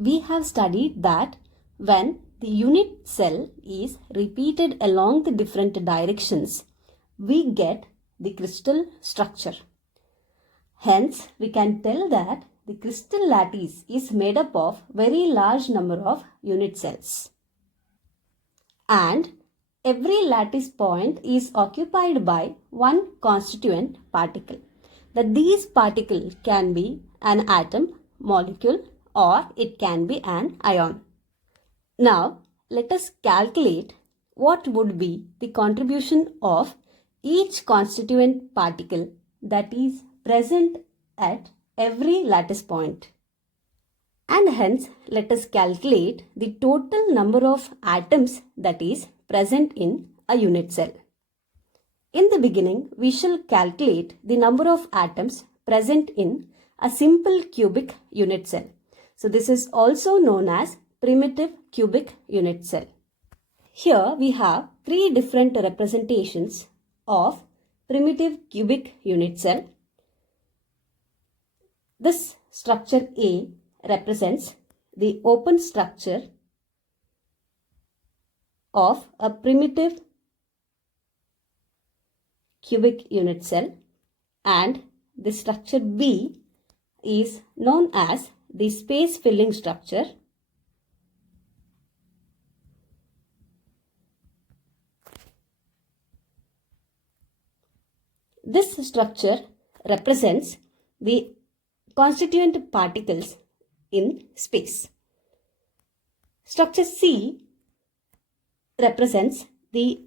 we have studied that when the unit cell is repeated along the different directions, we get the crystal structure. Hence, we can tell that the crystal lattice is made up of very large number of unit cells. And every lattice point is occupied by one constituent particle. That these particles can be an atom, molecule, or it can be an ion. Now, let us calculate what would be the contribution of each constituent particle that is present at every lattice point. And hence, let us calculate the total number of atoms that is present in a unit cell. In the beginning, we shall calculate the number of atoms present in a simple cubic unit cell. So, this is also known as primitive cubic unit cell. Here we have three different representations of primitive cubic unit cell. This structure A represents the open structure of a primitive cubic unit cell, and the structure B is known as the space filling structure. This structure represents the constituent particles in space. Structure C represents the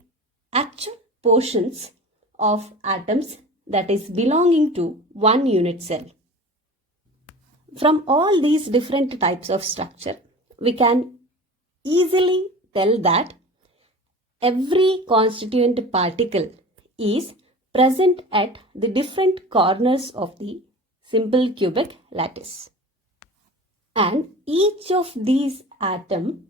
actual portions of atoms that is belonging to one unit cell. From all these different types of structure, we can easily tell that every constituent particle is present at the different corners of the simple cubic lattice. And each of these atoms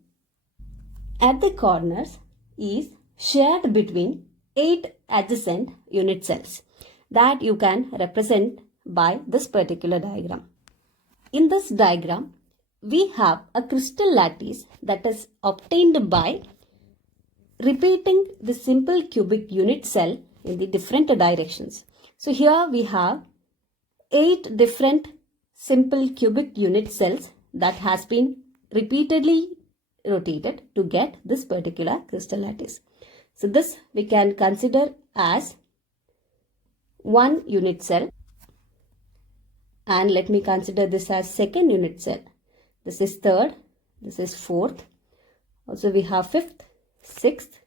at the corners is shared between 8 adjacent unit cells that you can represent by this particular diagram. In this diagram, we have a crystal lattice that is obtained by repeating the simple cubic unit cell in the different directions. So here we have 8 different simple cubic unit cells that has been repeatedly rotated to get this particular crystal lattice. So this we can consider as one unit cell, and let me consider this as second unit cell. This is third, this is fourth. Also we have fifth, sixth,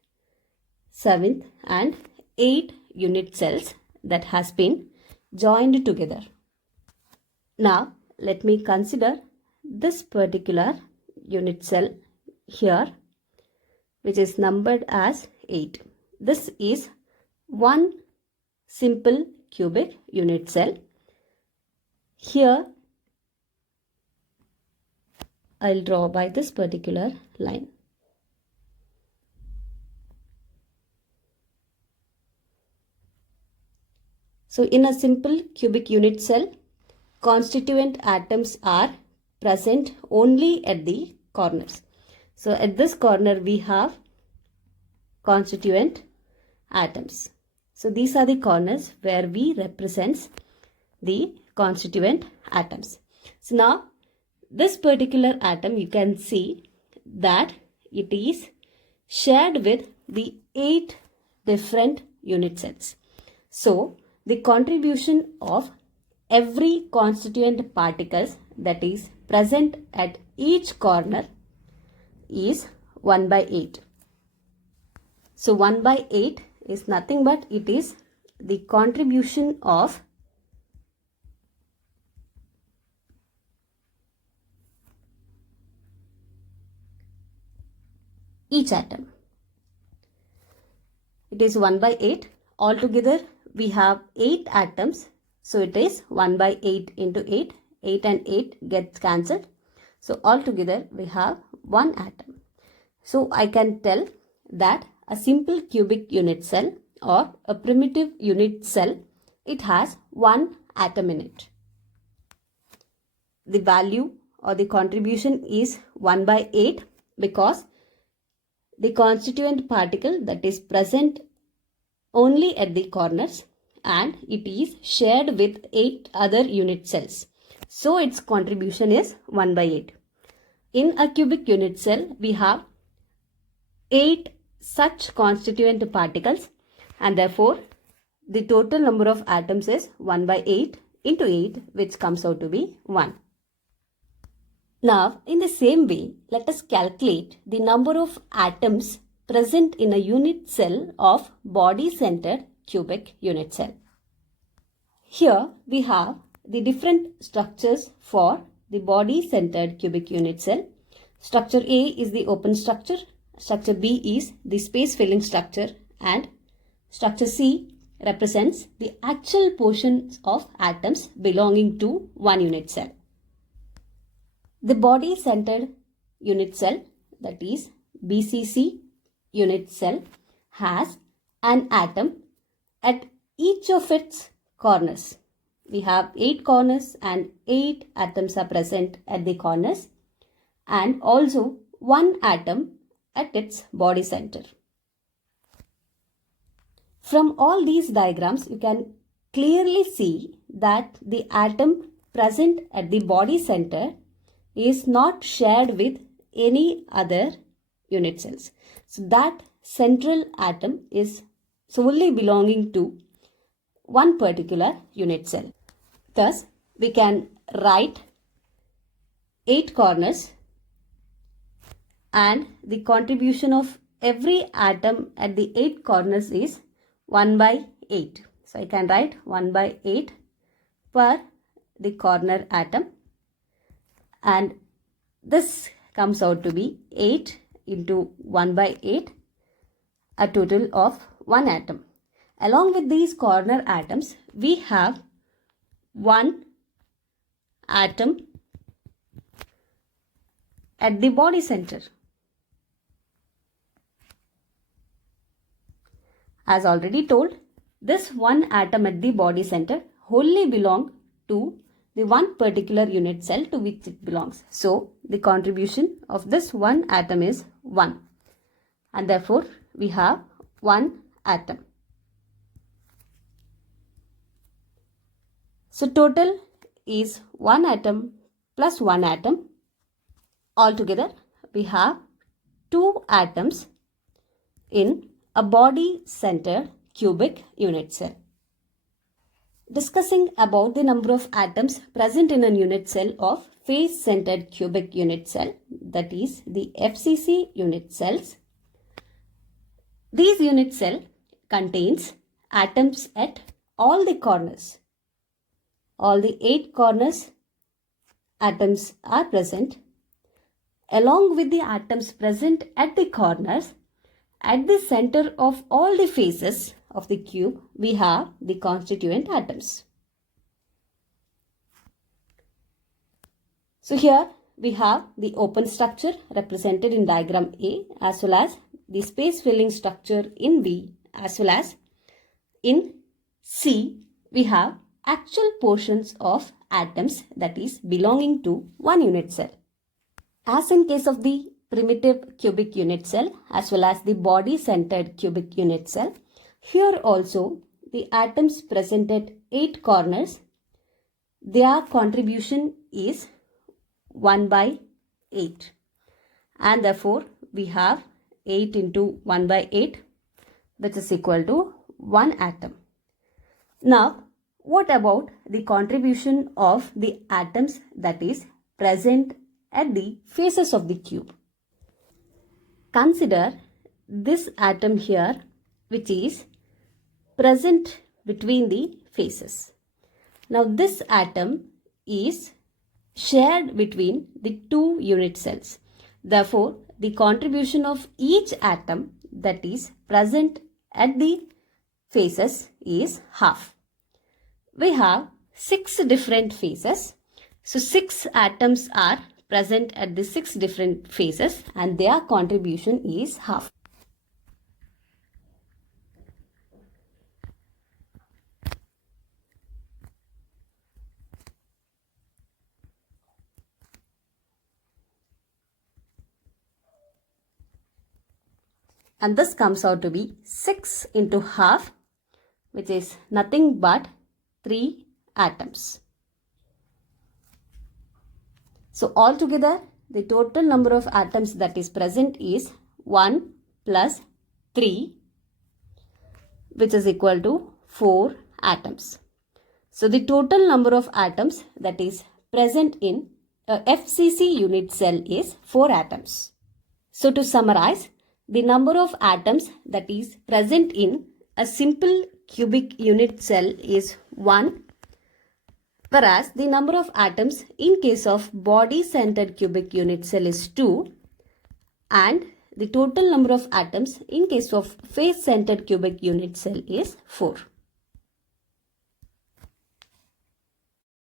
seventh and 8 unit cells that has been joined together. Now let me consider this particular unit cell here, which is numbered as 8. This is one simple cubic unit cell. Here I'll draw by this particular line. So in a simple cubic unit cell, constituent atoms are present only at the corners. So at this corner we have constituent atoms. So these are the corners where we represent the constituent atoms. So now this particular atom, you can see that it is shared with the 8 different unit cells. So the contribution of every constituent particles that is present at each corner is 1 by 8. So 1 by 8 is nothing but it is the contribution of each atom. It is 1 by 8. Altogether we have 8 atoms. So it is 1 by 8 into 8. 8 and 8 gets cancelled. So altogether we have 1 atom. So I can tell that a simple cubic unit cell or a primitive unit cell, it has 1 atom in it. The value or the contribution is 1 by 8 because the constituent particle that is present only at the corners and it is shared with 8 other unit cells. So its contribution is 1 by 8. In a cubic unit cell, we have 8 such constituent particles and therefore the total number of atoms is 1 by 8 into 8, which comes out to be 1. Now, in the same way, let us calculate the number of atoms present in a unit cell of body-centered cubic unit cell. Here we have the different structures for the body-centered cubic unit cell. Structure A is the open structure, structure B is the space-filling structure, and structure C represents the actual portions of atoms belonging to one unit cell. The body-centered unit cell, that is BCC unit cell, has an atom at each of its corners. We have 8 corners and 8 atoms are present at the corners and also 1 atom at its body center. From all these diagrams, you can clearly see that the atom present at the body center is not shared with any other unit cells. So that central atom is solely belonging to one particular unit cell. Thus, we can write 8 corners and the contribution of every atom at the 8 corners is 1 by 8. So, I can write 1 by 8 per the corner atom, and this comes out to be 8 into 1 by 8, a total of 1 atom. Along with these corner atoms, we have 1 atom at the body center. As already told, this 1 atom at the body center wholly belongs to the one particular unit cell to which it belongs. So, the contribution of this 1 atom is 1, and therefore we have 1 atom. So, total is 1 atom plus 1 atom. Altogether, we have 2 atoms in a body-centered cubic unit cell. Discussing about the number of atoms present in a unit cell of face-centered cubic unit cell, that is the FCC unit cells. These unit cell contains atoms at all the corners. All the 8 corners atoms are present. Along with the atoms present at the corners, at the center of all the faces of the cube, we have the constituent atoms. So here we have the open structure represented in diagram A, as well as the space filling structure in B, as well as in C we have actual portions of atoms that is belonging to one unit cell. As in case of the primitive cubic unit cell as well as the body-centered cubic unit cell, here also the atoms present at 8 corners, their contribution is 1 by 8, and therefore we have 8 into 1 by 8, which is equal to 1 atom. Now, what about the contribution of the atoms that is present at the faces of the cube? Consider this atom here, which is present between the faces. Now, this atom is shared between the 2 unit cells. Therefore, the contribution of each atom that is present at the faces is half. We have 6 different faces. So, 6 atoms are present at the 6 different faces and their contribution is half. and this comes out to be 6 into half, which is nothing but 3 atoms. So altogether, the total number of atoms that is present is 1 plus 3, which is equal to 4 atoms. So the total number of atoms that is present in a FCC unit cell is 4 atoms. So to summarize, the number of atoms that is present in a simple cubic unit cell is 1, whereas the number of atoms in case of body-centered cubic unit cell is 2, and the total number of atoms in case of face-centered cubic unit cell is 4.